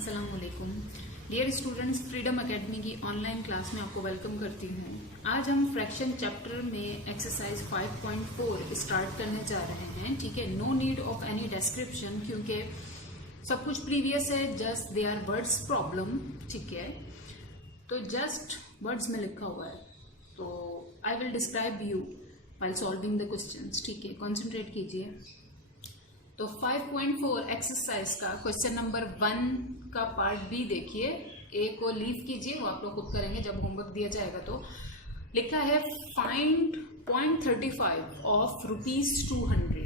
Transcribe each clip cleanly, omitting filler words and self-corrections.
अस्सलाम वालेकुम dear students, freedom academy की ऑनलाइन क्लास में आपको वेलकम करती हूँ। आज हम फ्रैक्शन चैप्टर में एक्सरसाइज 5.4 स्टार्ट करने जा रहे हैं। ठीक है, no need of any description क्योंकि सब कुछ प्रीवियस है, just they are words problem. ठीक है, तो जस्ट वर्ड्स में लिखा हुआ है, तो I will describe you while solving the questions. ठीक है, कॉन्सेंट्रेट कीजिए। तो 5.4 एक्सरसाइज का क्वेश्चन नंबर 1 का पार्ट बी देखिए। ए को लीव कीजिए, वो आप लोग खुद करेंगे जब होमवर्क दिया जाएगा। तो लिखा है फाइंड 0.35 ऑफ ₹200।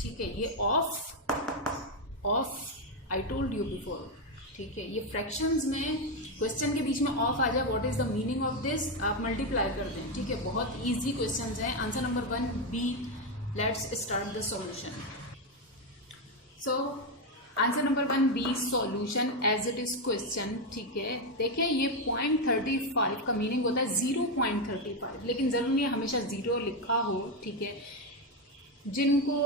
ठीक है, ये of I told you before. ठीक है, ये फ्रैक्शंस में क्वेश्चन के बीच में ऑफ आ जाए, what is the meaning of this, आप मल्टीप्लाई कर दें। ठीक है, बहुत इजी क्वेश्चंस हैं। Answer number 1 B. Let's start the solution. So answer number 1 B solution as it is question. ठीक है, देखिए ये 0.35 का मीनिंग होता है 0.35, लेकिन जरूरी नहीं है हमेशा 0 लिखा हो। ठीक है, जिनको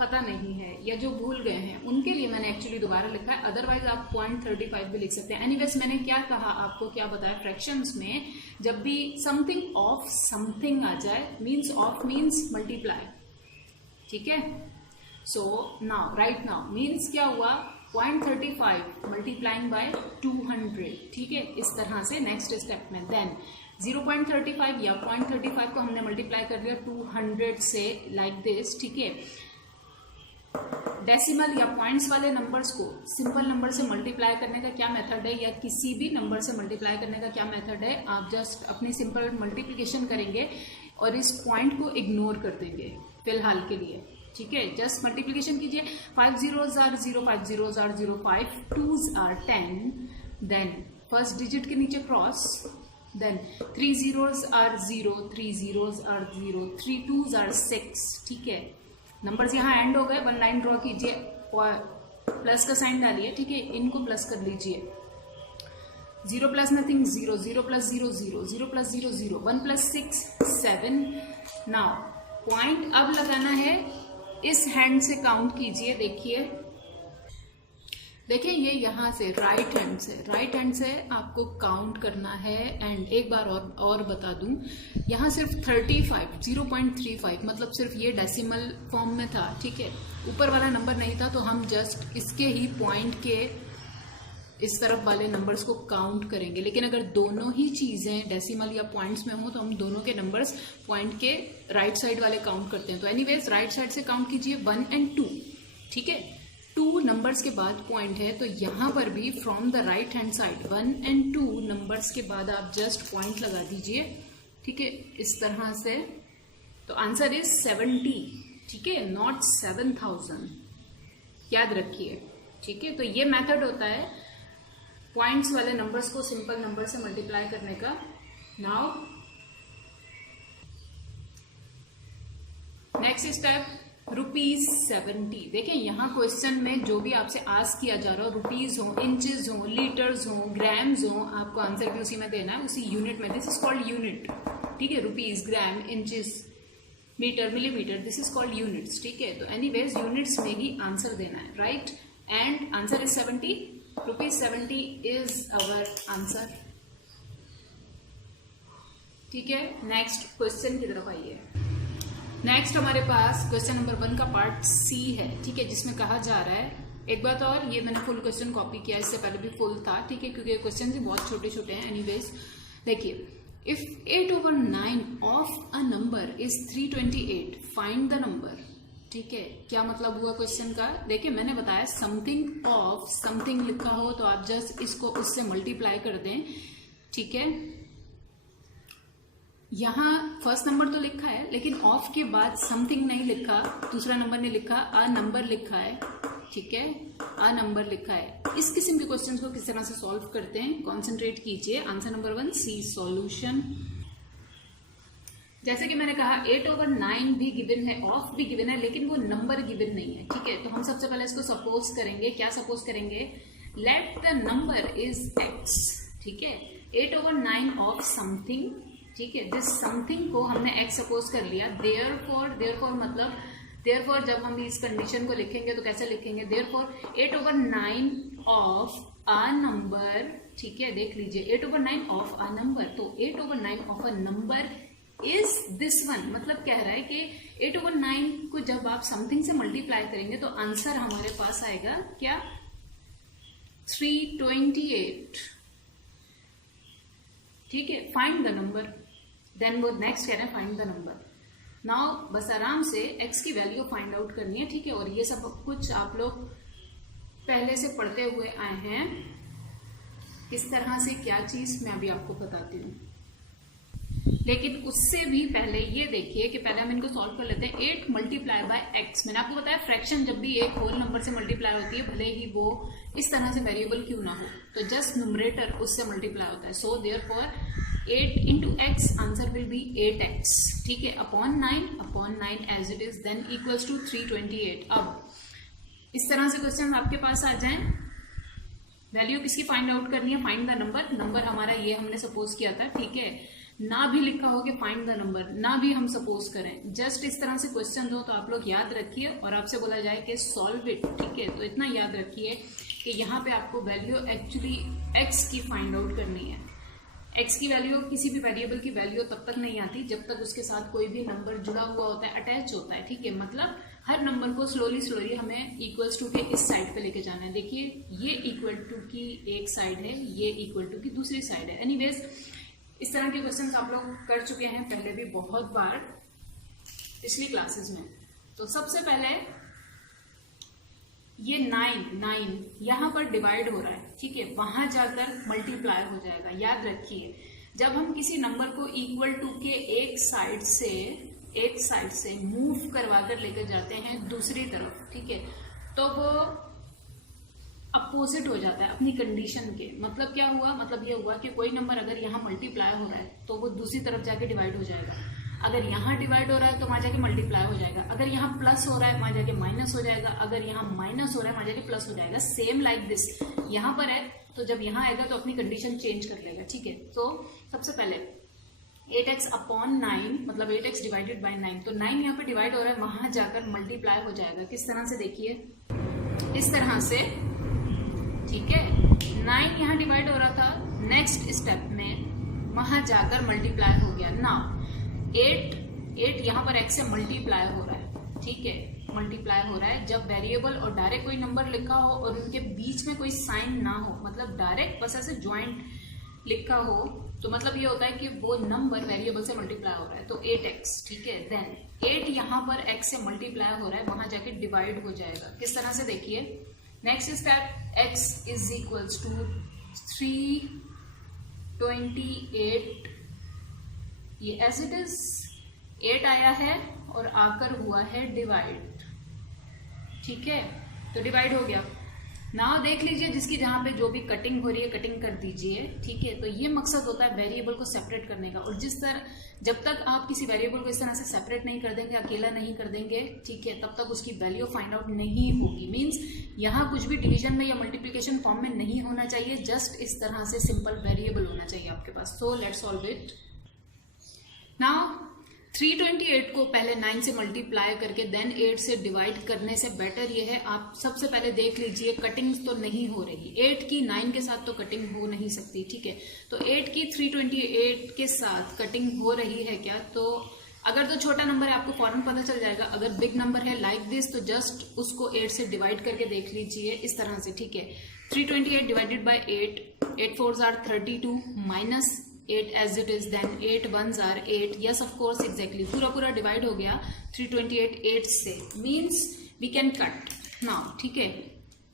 पता नहीं है या जो भूल गए हैं उनके लिए मैंने एक्चुअली दोबारा लिखा है, अदरवाइज आप 0.35 भी लिख सकते हैं। एनीवेज, मैंने क्या कहा, आपको क्या बताया, फ्रैक्शंस में जब भी समथिंग ऑफ समथिंग आ जाए, मीन्स ऑफ मीन्स मल्टीप्लाई। ठीक है, so now right now means क्या हुआ, 0.35 मल्टीप्लाइंग बाय 200। ठीक है, इस तरह से नेक्स्ट स्टेप में देन 0.35 या 0.35 को हमने मल्टीप्लाई कर दिया 200 से, लाइक दिस। ठीक है, डेसिमल या पॉइंट्स वाले नंबर्स को सिंपल नंबर से मल्टीप्लाई करने का क्या मेथड है, या किसी भी नंबर से मल्टीप्लाई करने का क्या मेथड है, आप जस्ट अपनी सिंपल मल्टीप्लिकेशन करेंगे और इस पॉइंट को इग्नोर कर देंगे फिलहाल के लिए। ठीक है, जस्ट मल्टीप्लिकेशन कीजिए। 5 zeros are 0, 5 zeros are 0, 5 twos are 10, then first digit के नीचे cross, then 3 zeros are 0, 3 zeros are 0, 3 twos are 6। ठीक है, नंबर्स यहाँ एंड हो गए, 1 लाइन ड्रॉ कीजिए और प्लस का साइन डालिए। ठीक है, इनको प्लस कर लीजिए। 0 plus nothing 0, 0 plus 0 0, 0 plus 0 0, 1 plus 6 7। Now point अब लगाना है, इस हैंड से काउंट कीजिए। देखिए ये यहाँ से राइट हैंड से आपको काउंट करना है। एंड एक बार और बता दूं, यहाँ सिर्फ 35 0.35 मतलब सिर्फ ये डेसिमल फॉर्म में था। ठीक है, ऊपर वाला नंबर नहीं था, तो हम जस्ट इसके ही पॉइंट के इस तरफ वाले नंबर्स को काउंट करेंगे। लेकिन अगर दोनों ही चीजें डेसिमल या पॉइंट्स में हो तो हम दोनों के नंबर्स पॉइंट के राइट साइड वाले काउंट करते हैं। तो एनीवेज राइट साइड से काउंट कीजिए 1 और 2। ठीक है, 2 नंबर्स के बाद पॉइंट है, तो यहां पर भी from the right hand side 1 और 2 नंबर्स के बाद आप जस्ट पॉइंट लगा दीजिए। ठीक है, इस तरह से। तो आंसर इज 70। ठीक है, नॉट 7000, याद रखिए। ठीक है, तो ये मेथड होता है पॉइंट्स वाले नंबर्स को सिंपल नंबर से मल्टीप्लाई करने का। Now next step, ₹70। देखिए यहाँ क्वेश्चन में जो भी आपसे आस्क किया जा रहा हो, रुपीज हो, इंचेस हो, लीटर्स हो, ग्राम्स हो, आपको आंसर भी उसी में देना है, उसी यूनिट में। This is called unit. ठीक है, rupees, gram, inches, metre, millimetre, this is called units. ठीक है, तो एनीवेज यूनिट्स में ही आंसर देना है, right. And answer is 70। ₹70 is our answer. ठीक है, नेक्स्ट क्वेश्चन की तरफ आइए। नेक्स्ट हमारे पास क्वेश्चन नंबर 1 का पार्ट सी है। ठीक है, जिसमें कहा जा रहा है, एक बात और, ये मैंने फुल क्वेश्चन कॉपी किया, इससे पहले भी फुल था। ठीक है, क्योंकि क्वेश्चन भी बहुत छोटे छोटे हैं। एनीवेज देखिए, if 8/9 of a number is 328, find the number. ठीक है, क्या मतलब हुआ क्वेश्चन का, देखिए मैंने बताया समथिंग ऑफ समथिंग लिखा हो तो आप जस्ट इसको उससे मल्टीप्लाई कर दें। ठीक है, यहाँ फर्स्ट नंबर तो लिखा है, लेकिन ऑफ के बाद समथिंग नहीं लिखा, दूसरा नंबर नहीं लिखा, अ नंबर लिखा है। ठीक है, अ नंबर लिखा है। इस किस्म के क्वेश्चंस को किस तरह से सॉल्व करते हैं, कॉन्सेंट्रेट कीजिए। आंसर नंबर 1 सी सॉल्यूशन। जैसे कि मैंने कहा 8/9 भी गिवन है, ऑफ भी गिवन है, लेकिन वो नंबर गिवन नहीं है। ठीक है, तो हम सबसे पहले इसको सपोज करेंगे। क्या सपोज करेंगे, let the number is x। ठीक है, 8/9 ऑफ समथिंग। ठीक है, दिस समथिंग को हमने x सपोज कर लिया। देयरफॉर मतलब देयरफॉर जब हम इस कंडीशन को लिखेंगे तो कैसे लिखेंगे, देयरफॉर 8/9 ऑफ अ नंबर, ठीक है, देख लीजिए 8/9 ऑफ अ नंबर, तो 8/9 of a number is this one, मतलब कह रहा है कि 8/9 को जब आप समथिंग से मल्टीप्लाई करेंगे तो आंसर हमारे पास आएगा क्या, 328, ठीक है। फाइंड द नंबर, देन वो नेक्स्ट कह रहे हैं फाइंड द नंबर। नाउ बस आराम से x की वैल्यू फाइंड आउट करनी है, ठीक है, और ये सब कुछ आप लोग पहले से पढ़ते हुए आए हैं, किस तरह से क्या चीज मैं अभी आपको बताती हूँ। लेकिन उससे भी पहले ये देखिए कि पहले हम इनको सॉल्व कर लेते हैं। 8 मल्टीप्लाई बाय x, मैंने आपको बताया फ्रैक्शन जब भी एक होल नंबर से मल्टीप्लाई होती है, भले ही वो इस तरह से वेरिएबल क्यों ना हो, तो जस्ट न्यूमरेटर उससे मल्टीप्लाई होता है। So therefore 8 into x answer will be 8x, ठीक है, upon 9 as it is, then equals to 328। अब इस तरह से क्वेश्चन आपके पास आ जाएं, वैल्यू किसकी फाइंड आउट करनी है, फाइंड द नंबर। नंबर हमारा ये हमने सपोज किया था, ठीक है, ना भी लिखा हो कि फाइंड द नंबर, ना भी हम सपोज करें, जस्ट इस तरह से क्वेश्चन हो तो आप लोग याद रखिए और आपसे बोला जाए कि सॉल्व इट, ठीक है, तो इतना याद रखिए कि यहाँ पे आपको वैल्यू एक्चुअली x की फाइंड आउट करनी है। x की वैल्यू, किसी भी वेरिएबल की वैल्यू तब तक नहीं आती जब तक उसके साथ कोई भी नंबर जुड़ा हुआ होता है, अटैच होता है, ठीक है, मतलब हर नंबर को स्लोली हमें इक्वल्स टू के इस साइड पे लेके जाना है। देखिए ये इक्वल टू की एक साइड है, ये इक्वल टू की दूसरी साइड है। एनीवेज इस तरह के क्वेश्चन आप लोग कर चुके हैं पहले भी बहुत बार पिछली क्लासेस में। तो सबसे पहले ये 9 यहाँ पर डिवाइड हो रहा है, ठीक है, वहां जाकर मल्टीप्लाई हो जाएगा। याद रखिए जब हम किसी नंबर को इक्वल टू के एक साइड से मूव करवा कर लेकर जाते हैं दूसरी तरफ, ठीक है, तो वो अपोजिट हो जाता है अपनी कंडीशन के। मतलब क्या हुआ, मतलब ये हुआ कि कोई नंबर अगर यहाँ मल्टीप्लाई हो रहा है तो वो दूसरी तरफ जाके डिवाइड हो जाएगा, अगर यहाँ डिवाइड हो रहा है तो वहां जाके मल्टीप्लाई हो जाएगा, अगर यहाँ प्लस हो रहा है वहां जाके माइनस हो जाएगा, अगर यहाँ माइनस हो रहा है वहां जाके प्लस हो जाएगा। सेम लाइक दिस, यहाँ पर है तो जब यहाँ आएगा तो अपनी कंडीशन चेंज कर लेगा, ठीक है। तो सबसे पहले 8x अपॉन 9, मतलब 8x डिवाइडेड बाय 9, तो 9 यहाँ पे डिवाइड हो रहा है, वहां जाकर मल्टीप्लाई हो जाएगा। किस तरह से, देखिए इस तरह से, ठीक है, 9 यहाँ डिवाइड हो रहा था, नेक्स्ट स्टेप में वहां जाकर मल्टीप्लाई हो गया। नाउ 8 यहाँ पर x से मल्टीप्लाई हो रहा है, ठीक है, मल्टीप्लाई हो रहा है। जब वेरिएबल और डायरेक्ट कोई नंबर लिखा हो और उनके बीच में कोई साइन ना हो, मतलब डायरेक्ट बस ऐसे ज्वाइंट लिखा हो, तो मतलब ये होता है कि वो नंबर वेरिएबल से मल्टीप्लाई हो रहा है, तो 8x, ठीक है। देन 8 यहाँ पर x से मल्टीप्लाई हो रहा है, वहां जाके डिवाइड हो जाएगा। किस तरह से, देखिए next step, x is equals to 328, ये एज इट इज 8 आया है और आकर हुआ है डिवाइड, ठीक है, तो डिवाइड हो गया। नाउ देख लीजिए जिसकी जहां पे जो भी कटिंग हो रही है कटिंग कर दीजिए, ठीक है। तो ये मकसद होता है वेरिएबल को सेपरेट करने का, और जिस तरह जब तक आप किसी वेरिएबल को इस तरह से सेपरेट नहीं कर देंगे, अकेला नहीं कर देंगे, ठीक है, तब तक उसकी वैल्यू फाइंड आउट नहीं होगी। मींस यहाँ कुछ भी डिवीजन में या मल्टीप्लिकेशन फॉर्म में नहीं होना चाहिए, जस्ट इस तरह से सिंपल वेरिएबल होना चाहिए आपके पास। So let's solve it. Now 328 को पहले 9 से मल्टीप्लाई करके देन 8 से डिवाइड करने से बेटर ये है, आप सबसे पहले देख लीजिए कटिंग तो नहीं हो रही, 8 की 9 के साथ तो कटिंग हो नहीं सकती, ठीक है। तो 8 की 328 के साथ कटिंग हो रही है क्या, तो अगर तो छोटा नंबर है आपको फौरन पता चल जाएगा, अगर बिग नंबर है लाइक दिस तो जस्ट उसको 8 से डिवाइड करके देख लीजिए इस तरह से, ठीक है। 328 divided by 8 4s are 32 minus 8 as it is, then 8 1s are 8, yes of course exactly, पूरा डिवाइड हो गया 328 8 से, means we can cut now, ठीक है।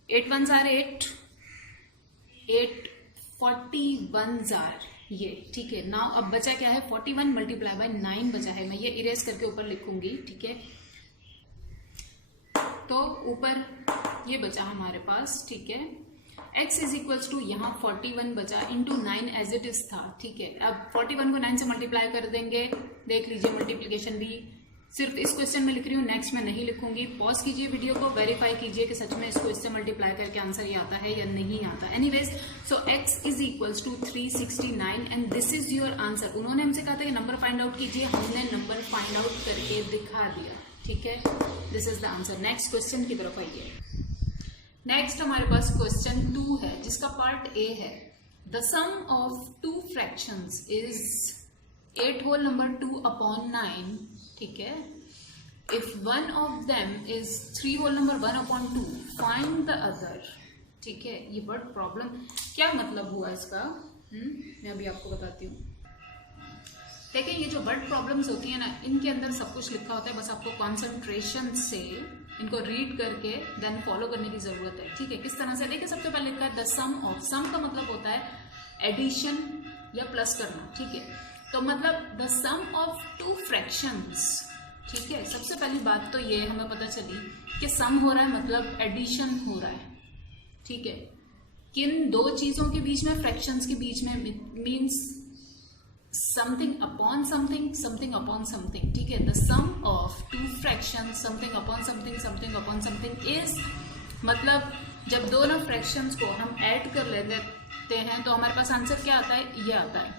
8 1s are 8 41s are ये, ठीक है। नाउ अब बचा क्या है, 41 मल्टीप्लाई बाय 9 बचा है, मैं ये इरेज करके ऊपर लिखूंगी, ठीक है। तो ऊपर ये बचा हमारे पास, ठीक है। x इज इक्वल्स टू यहाँ 41 बचा इंटू 9 एज इट इज था, ठीक है। अब 41 को 9 से मल्टीप्लाई कर देंगे, देख लीजिए मल्टीप्लिकेशन भी सिर्फ इस क्वेश्चन में लिख रही हूँ, नेक्स्ट में नहीं लिखूंगी। पॉज कीजिए वीडियो को, वेरीफाई कीजिए कि सच में इसको इससे मल्टीप्लाई करके आंसर ये आता है या नहीं आता। Anyways so x is equals to 369 and this is your answer. उन्होंने हमसे कहा था कि नंबर फाइंड आउट कीजिए, हमने नंबर फाइंड आउट करके दिखा दिया। ठीक है, this is the answer. Next question की तरफ आइए। नेक्स्ट हमारे पास क्वेश्चन 2 है जिसका पार्ट ए है। The sum of 2 fractions is 8 whole number 2 upon 9, ठीक है। If one of them is 3 whole number 1 upon 2, find the other, ठीक है। ये वर्ड प्रॉब्लम क्या मतलब हुआ इसका, मैं अभी आपको बताती हूँ। देखिए, ये जो वर्ड प्रॉब्लम्स होती है ना, इनके अंदर सब कुछ लिखा होता है, बस आपको कॉन्सेंट्रेशन से इनको रीड करके देन फॉलो करने की जरूरत है, ठीक है। किस तरह से, देखिए सबसे पहले लिखा है द सम ऑफ, सम का मतलब होता है एडिशन या प्लस करना, ठीक है। तो मतलब द सम ऑफ 2 फ्रैक्शंस, ठीक है। सबसे पहली बात तो ये हमें पता चली कि सम हो रहा है मतलब एडिशन हो रहा है, ठीक है। किन 2 चीजों के बीच में, फ्रैक्शंस के बीच में, means something upon something, something upon something, ठीक है। The sum of 2 fractions something upon something, something upon something is, मतलब जब दोनों फ्रैक्शंस को हम ऐड कर लेते हैं तो हमारे पास आंसर क्या आता है, ये आता है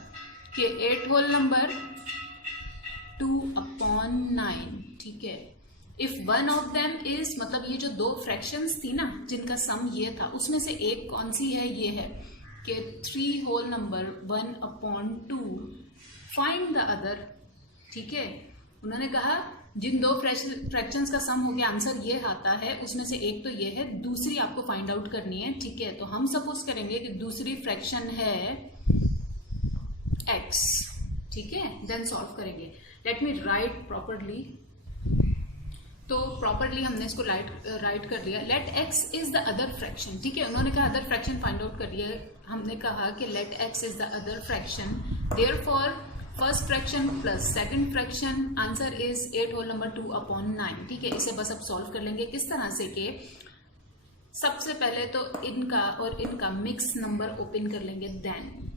कि 8 होल नंबर 2 अपॉन 9, ठीक है। If one of them is, मतलब ये जो 2 फ्रैक्शंस थी ना जिनका सम ये था, उसमें से एक कौन सी है, ये है कि 3 whole number 1 upon 2, find the other, ठीक है। उन्होंने कहा जिन 2 फ्रैक्शंस का सम हो गया आंसर ये आता है, उसमें से एक तो ये है, दूसरी आपको फाइंड आउट करनी है, ठीक है। तो हम सपोज करेंगे कि दूसरी फ्रैक्शन है x, ठीक है। देन सॉल्व करेंगे। Let me write properly. तो प्रॉपरली हमने इसको राइट कर लिया। Let x is the other fraction, ठीक है। उन्होंने कहा अदर फ्रैक्शन फाइंड आउट कर लिया, हमने कहा कि let x is the other fraction, therefore first fraction plus second fraction, answer is 8 whole number 2 upon 9, ठीक है। इसे बस अब सॉल्व कर लेंगे। किस तरह से कि सबसे पहले तो इनका और इनका मिक्स नंबर ओपन कर लेंगे, देन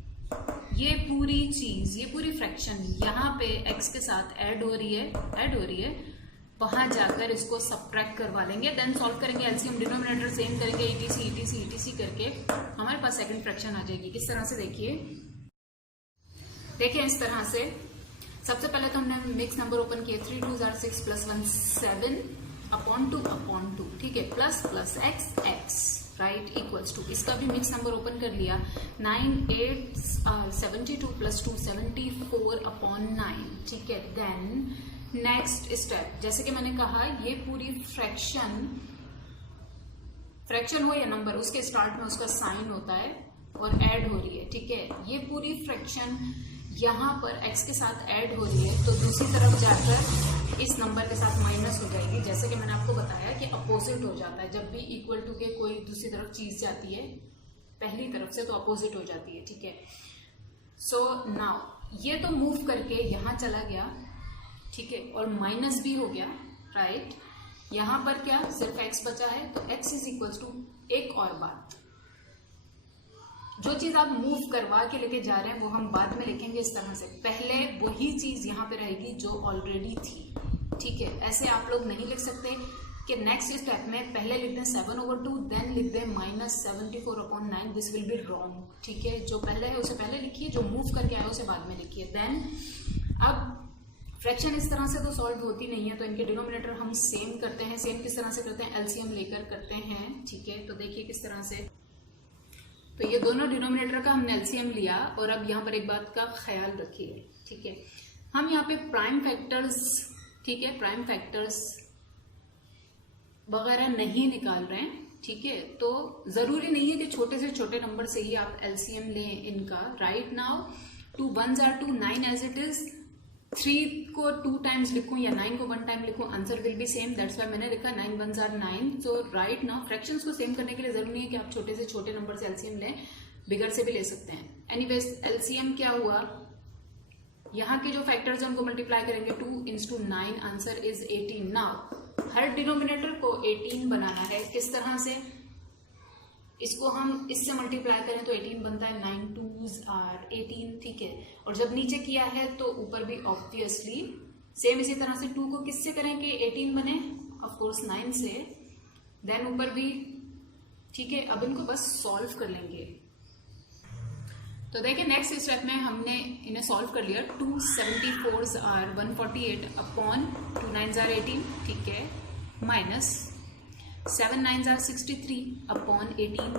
ये पूरी चीज, ये पूरी फ्रैक्शन यहाँ पे x के साथ ऐड हो रही है, वहां जाकर इसको सब्ट्रैक्ट करवा लेंगे, देन सॉल्व करेंगे। एलसीएम डिनोमिनेटर सेम करेंगे, ईटीसी करके हमारे पास सेकंड फ्रैक्शन आ जाएगी। किस तरह से, देखिए इस तरह से। सबसे पहले तो हमने मिक्स नंबर ओपन किए, 3 2 are 6 प्लस 1 7 अपॉन 2, ठीक है, plus plus x right equals to, इसका भी मिक्स नंबर ओपन कर लिया, 9 8 72 प्लस 2 74 अपॉन 9, ठीक है। देन नेक्स्ट स्टेप, जैसे कि मैंने कहा ये पूरी फ्रैक्शन हो या नंबर, उसके स्टार्ट में उसका साइन होता है और ऐड हो रही है, ठीक है। ये पूरी फ्रैक्शन यहाँ पर x के साथ ऐड हो रही है, तो दूसरी तरफ जाकर इस नंबर के साथ माइनस हो जाएगी। जैसे कि मैंने आपको बताया कि अपोजिट हो जाता है, जब भी इक्वल टू के कोई दूसरी तरफ चीज जाती है पहली तरफ से तो अपोजिट हो जाती है, ठीक है। सो नाउ ये तो मूव करके यहाँ चला गया, ठीक है, और माइनस भी हो गया, राइट। यहाँ पर क्या सिर्फ x बचा है, तो x इज इक्वल टू, एक और बात, जो चीज आप मूव करवा के लेके जा रहे हैं वो हम बाद में लिखेंगे इस तरह से, पहले वही चीज यहाँ पे रहेगी जो ऑलरेडी थी, ठीक है। ऐसे आप लोग नहीं लिख सकते कि नेक्स्ट स्टेप में पहले लिख दें 7/2 देन लिख दें -74/9, दिस विल बी रॉन्ग, ठीक है। जो पहले है उसे पहले लिखिए, जो मूव करके आया उसे बाद में लिखिए। देन अब फ्रैक्शन इस तरह से तो सॉल्व होती नहीं है, तो इनके डिनोमिनेटर हम सेम करते हैं। सेम किस तरह से करते हैं, एलसीएम लेकर करते हैं, ठीक है। तो देखिए किस तरह से, तो ये दोनों डिनोमिनेटर का हमने एलसीएम लिया, और अब यहाँ पर एक बात का ख्याल रखिए, ठीक है। हम यहाँ पे प्राइम फैक्टर्स, ठीक है, प्राइम फैक्टर्स वगैरह नहीं निकाल रहे हैं, ठीक है। तो जरूरी नहीं है कि छोटे से छोटे नंबर से ही आप एलसीएम लें इनका। Right now 2 1s are 2, 9 as it is, 3 को 2 टाइम्स लिखूं या 9 को 1 टाइम लिखूं, answer will B same, that's why मैंने लिखा 9 1s are 9। So right now fractions को सेम करने के लिए जरूरी नहीं है कि आप छोटे से छोटे नंबर से एलसीएम लें, बिगर से भी ले सकते हैं। एनीवेज एलसीएम क्या हुआ, यहाँ के जो फैक्टर्स हैं उनको मल्टीप्लाई करेंगे, 2 into 9, answer is 18। Now her denominator को 18 बनाना है। किस तरह से, इसको हम इससे मल्टीप्लाई करें तो 18 बनता है, 9 2s are 18, ठीक है। और जब नीचे किया है तो ऊपर भी ऑब्वियसली सेम इसी तरह से 2 को किससे करें कि 18 बने, ऑफ कोर्स 9 से, देन ऊपर भी, ठीक है। अब इनको बस सॉल्व कर लेंगे। तो देखिए नेक्स्ट स्टेप में हमने इन्हें सॉल्व कर लिया। 274 आर 148 अपॉन 2 9 आर 18, ठीक है, minus 7 9 are 63 upon 18,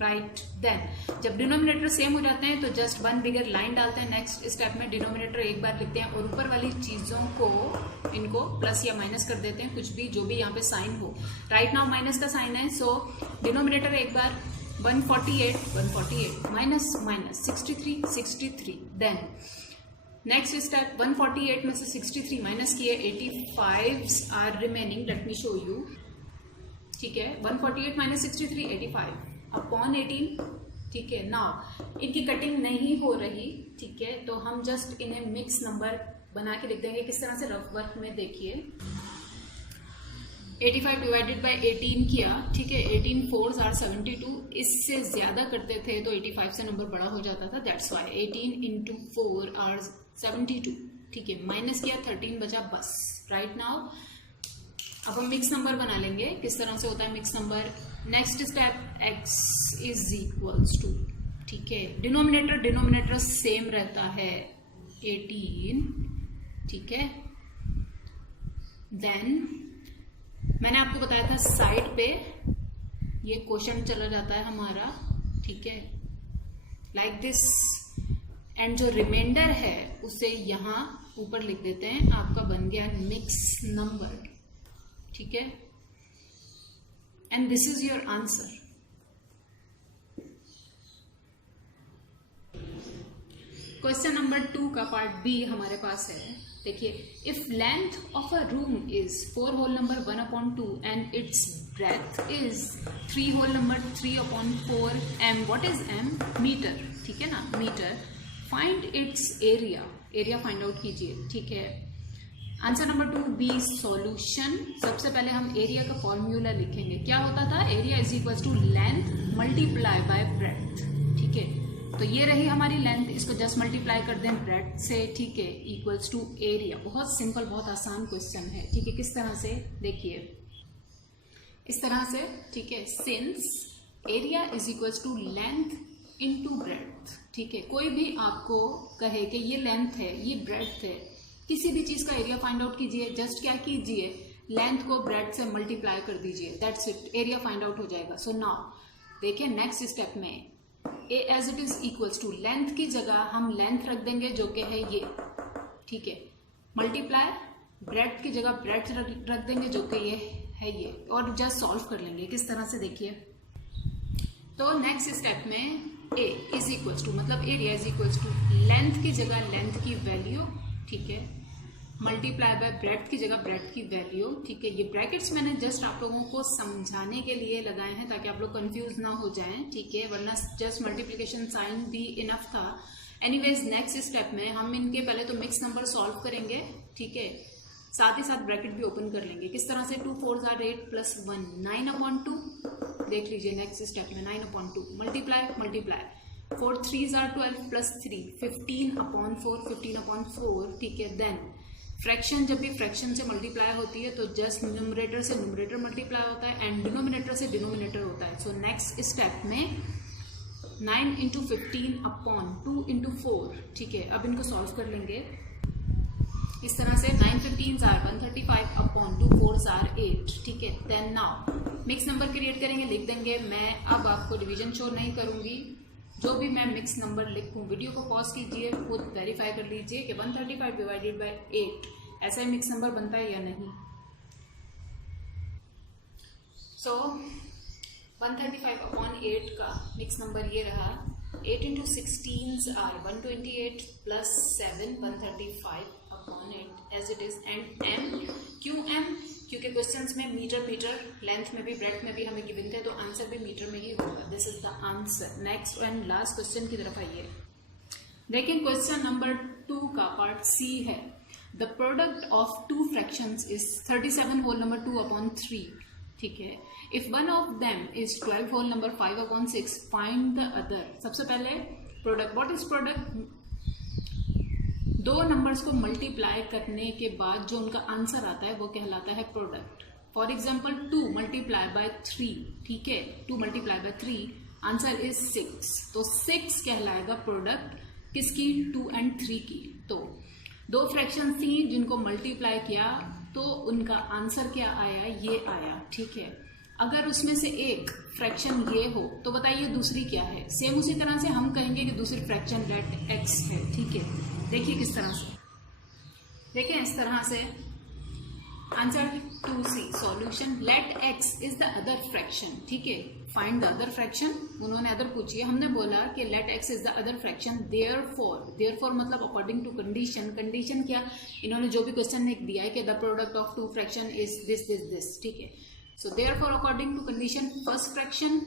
right. Then जब डिनोमिनेटर सेम हो जाते हैं तो जस्ट वन बिगर लाइन डालते हैं। नेक्स्ट स्टेप में डिनोमिनेटर एक बार लिखते हैं और ऊपर वाली चीजों को इनको प्लस या माइनस कर देते हैं, कुछ भी जो भी यहाँ पे साइन हो। राइट नाउ माइनस का साइन है, सो डिनोमिनेटर एक बार 148 माइनस 63 देन नेक्स्ट स्टेप 148 में से 63 माइनस किए 85 are remaining, let me show you, ठीक है। 148 माइनस 63 85 अपॉन 18, ठीक है। नाउ इनकी कटिंग नहीं हो रही, ठीक है, तो हम जस्ट इन्हें मिक्स नंबर बना के लिख देंगे। किस तरह से, रफ वर्क में देखिए 85 डिवाइडेड बाय 18 किया, ठीक है, 18 4s आर 72, इससे ज्यादा करते थे तो 85 से नंबर बड़ा हो जाता था, दैट्स वाई 18 इंटू 4 आर 72, ठीक है, माइनस किया 13 बचा बस। राइट नाउ अब हम मिक्स नंबर बना लेंगे। किस तरह से होता है mix number, next step x is equals to, ठीक है, डिनोमिनेटर सेम रहता है 18, ठीक है। देन मैंने आपको बताया था साइड पे ये क्वेश्चन चला जाता है हमारा, ठीक है, लाइक दिस, एंड जो रिमाइंडर है उसे यहां ऊपर लिख देते हैं। आपका बन गया मिक्स नंबर, ठीक है, and this is your answer. Question number 2 का पार्ट बी हमारे पास है। देखिए, if length of a room is 4 whole number 1/2 and its breadth is 3 whole number 3/4 m, what is m? Metre, ठीक है ना, metre. Find its area find out कीजिए, ठीक है। Answer number 2 B solution. सबसे पहले हम एरिया का फॉर्मूला लिखेंगे। क्या होता था, area is equal to length multiply by breadth, ठीक है। तो ये रही हमारी लेंथ, इसको जस्ट मल्टीप्लाई कर दें ब्रेथ से, ठीक है, इक्वल्स टू एरिया। बहुत सिंपल, बहुत आसान क्वेश्चन है, ठीक है। किस तरह से, देखिए इस तरह से, ठीक है, since area is equals to length into breadth, ठीक है। कोई भी आपको कहे कि ये लेंथ है, ये ब्रेथ है, किसी भी चीज का एरिया फाइंड आउट कीजिए, जस्ट क्या कीजिए, लेंथ को ब्रेथ से मल्टीप्लाई कर दीजिए, that's it, area find out हो जाएगा। सो नाउ देखिए नेक्स्ट स्टेप में a as it is equals to length की जगह हम लेंथ रख देंगे जो कि है ये, ठीक है, मल्टीप्लाई ब्रेथ की जगह ब्रेथ रख देंगे जो कि ये है ये, और जस्ट सॉल्व कर लेंगे। किस तरह से, देखिए, तो नेक्स्ट स्टेप में ए इज इक्वल्स टू, मतलब area is equals to length की जगह लेंथ की वैल्यू, ठीक है, मल्टीप्लाई बाय ब्रेथ की जगह ब्रेथ की वैल्यू, ठीक है। ये ब्रैकेट्स मैंने जस्ट आप लोगों को समझाने के लिए लगाए हैं ताकि आप लोग कंफ्यूज ना हो जाएं, ठीक है, वरना जस्ट मल्टीप्लिकेशन साइन भी इनफ था। एनीवेज नेक्स्ट स्टेप में हम इनके पहले तो मिक्स नंबर सॉल्व करेंगे, ठीक है, साथ ही साथ ब्रैकेट भी ओपन कर लेंगे। किस तरह से, 2 4s आर 8 प्लस 1 9/2, देख लीजिए नेक्स्ट स्टेप में 9/2 मल्टीप्लाई 4 3s आर 12 प्लस 3 15/4 ठीक है। देन फ्रैक्शन, जब भी फ्रैक्शन से मल्टीप्लाई होती है तो जस्ट न्यूमरेटर से न्यूमरेटर मल्टीप्लाई होता है एंड डिनोमिनेटर से डिनोमिनेटर होता है। सो नेक्स्ट स्टेप में 9 इंटू 15/2 इंटू 4, ठीक है। अब इनको सॉल्व कर लेंगे इस तरह से, 9 15s आर 135/2 4s आर 8, ठीक है। Then now mix number create करेंगे, लिख देंगे। मैं अब आपको डिवीजन शो नहीं करूंगी, जो भी मैं मिक्स नंबर लिखूं वीडियो को पॉज कीजिए, खुद वेरीफाई कर लीजिए कि 135 डिवाइडेड बाय 8 ऐसा ही मिक्स नंबर बनता है या नहीं। सो 135/8 का मिक्स नंबर ये रहा। 8 into 16s are 128 plus 7 135/8 as it is. And m, क्यों m? क्योंकि क्वेश्चंस में मीटर लेंथ में भी ब्रेथ में भी हमें गिवन थे, तो आंसर भी मीटर में ही होगा। This is the answer. Next and last question की तरफ आइए। देखिए क्वेश्चन नंबर 2 का पार्ट सी है। The product of two fractions is 37 whole number 2/3, ठीक है। If one of them is 12 whole number 5/6, find the other. सबसे पहले प्रोडक्ट, व्हाट इज प्रोडक्ट? दो नंबर्स को मल्टीप्लाई करने के बाद जो उनका आंसर आता है वो कहलाता है product. For example 2 multiply by 3, ठीक है, 2 मल्टीप्लाई बाय 3 आंसर इज 6। तो 6 कहलाएगा प्रोडक्ट किसकी, 2 and 3 की। तो दो फ्रैक्शन थी जिनको मल्टीप्लाई किया तो उनका आंसर क्या आया, ये आया। ठीक है, अगर उसमें से एक फ्रैक्शन ये हो तो बताइए दूसरी क्या है। सेम उसी तरह से हम कहेंगे कि दूसरी फ्रैक्शन लेट एक्स है। ठीक है, देखिए किस तरह से, देखिए इस तरह से answer 2C solution, let X is the other fraction. ठीक है, फाइंड द अदर फ्रैक्शन, उन्होंने अदर पूछी है, हमने बोला कि let X is the other fraction, therefore मतलब अकॉर्डिंग टू कंडीशन। कंडीशन क्या, इन्होंने जो भी क्वेश्चन में दिया है कि the product of two fraction is this this this. ठीक है, so therefore according to condition first fraction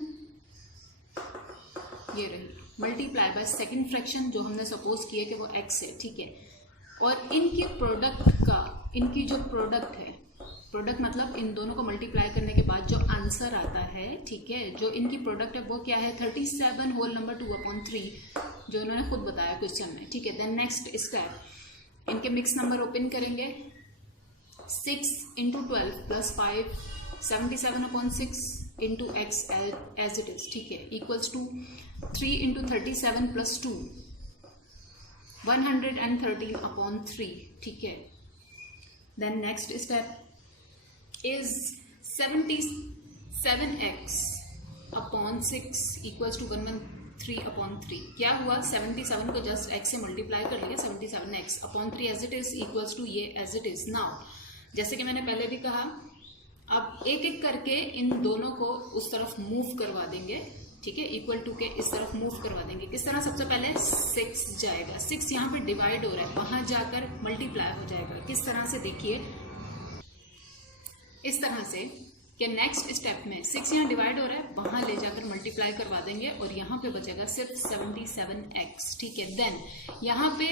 ये रही, मल्टीप्लाई बाय सेकंड फ्रैक्शन जो हमने सपोज किया कि वो एक्स है। ठीक है, और इनकी प्रोडक्ट का, इनकी जो प्रोडक्ट है, प्रोडक्ट मतलब इन दोनों को मल्टीप्लाई करने के बाद जो आंसर आता है, ठीक है, जो इनकी प्रोडक्ट है वो क्या है, 37 होल नंबर 2/3, जो इन्होंने खुद बताया क्वेश्चन में। ठीक है, देन नेक्स्ट स्टेप, इनके मिक्स नंबर ओपन करेंगे, 6 × 12 + 5 77/6 into X as it is. ठीक है, इक्वल्स टू 3 × 37 + 2 113/3। ठीक है, then next step is 77x/6 equals to 113/3। क्या हुआ, 77 को जस्ट x से मल्टीप्लाई कर लिया, 77x/3 as it is equals to ये एज इट इज। नाउ जैसे कि मैंने पहले भी कहा, अब एक एक करके इन दोनों को उस तरफ मूव करवा देंगे। ठीक है, इक्वल टू के इस तरफ मूव करवा देंगे। किस तरह, सबसे पहले 6 जाएगा, 6 यहाँ पे डिवाइड हो रहा है, वहां जाकर मल्टीप्लाई हो जाएगा। किस तरह से, देखिए इस तरह से कि नेक्स्ट स्टेप में 6 यहाँ डिवाइड हो रहा है, वहां ले जाकर मल्टीप्लाई करवा देंगे और यहाँ पे बचेगा सिर्फ 77x। ठीक है, देन यहाँ पे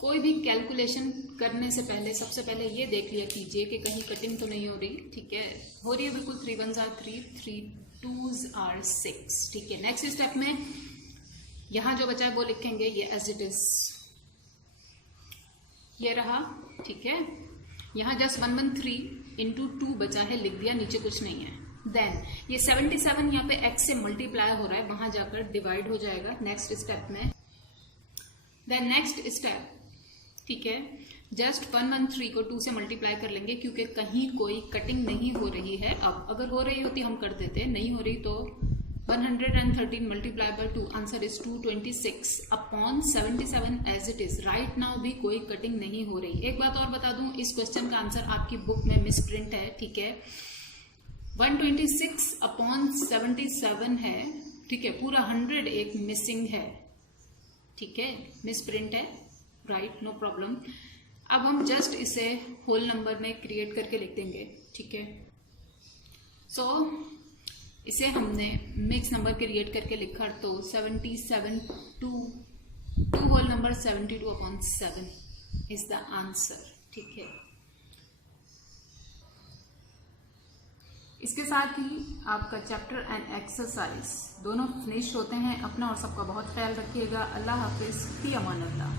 कोई भी कैलकुलेशन करने से पहले सबसे पहले ये देख लिया कीजिए कि कहीं कटिंग तो नहीं हो रही। ठीक है, हो रही है बिल्कुल, 3 1s are 3, 3 2s are 6। ठीक है, नेक्स्ट स्टेप में यहाँ जो बचा है वो लिखेंगे ये एज इट इज, ये रहा। ठीक है, यहाँ जस्ट 113 × 2 बचा है, लिख दिया, नीचे कुछ नहीं है। देन ये 77 यहाँ पे x से मल्टीप्लाई हो रहा है, वहां जाकर डिवाइड हो जाएगा नेक्स्ट स्टेप में। देन नेक्स्ट स्टेप, ठीक है, जस्ट 113 को 2 से मल्टीप्लाई कर लेंगे क्योंकि कहीं कोई कटिंग नहीं हो रही है। अब अगर हो रही होती हम कर देते, नहीं हो रही तो 113 multiply by 2 answer is 226/77 as it is. Right now भी कोई कटिंग नहीं हो रही। एक बात और बता दूं, इस क्वेश्चन का आंसर आपकी बुक में मिस प्रिंट है। ठीक है, 126/77 है। ठीक है, पूरा 100 एक मिसिंग है। ठीक है, मिस प्रिंट है, राइट, नो प्रॉब्लम। अब हम जस्ट इसे होल नंबर में क्रिएट करके लिख देंगे। ठीक है, सो इसे हमने मिक्स नंबर क्रिएट करके लिखा तो 77 2 whole number 72/7 is the answer. ठीक है, इसके साथ ही आपका चैप्टर एंड एक्सरसाइज दोनों फिनिश होते हैं। अपना और सबका बहुत ख्याल रखिएगा। अल्लाह हाफिज, फी अमान अल्लाह।